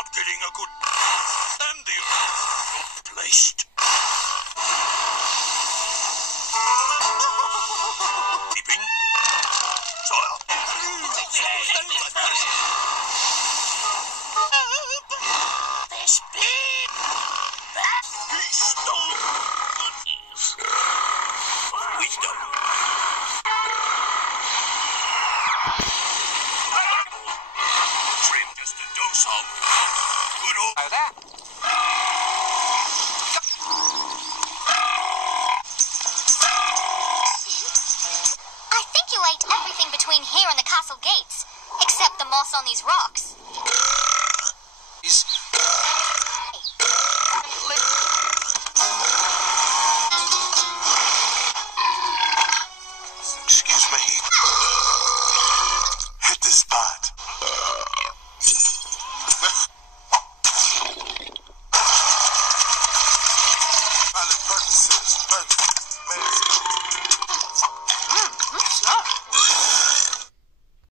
not getting a good... And the... Not placed. Keeping. Sire. They split. He stole the keys. Wisdom. Trim just a dose of. Good old... Oh, there. I think you ate everything between here and the castle gates, except the moss on these rocks.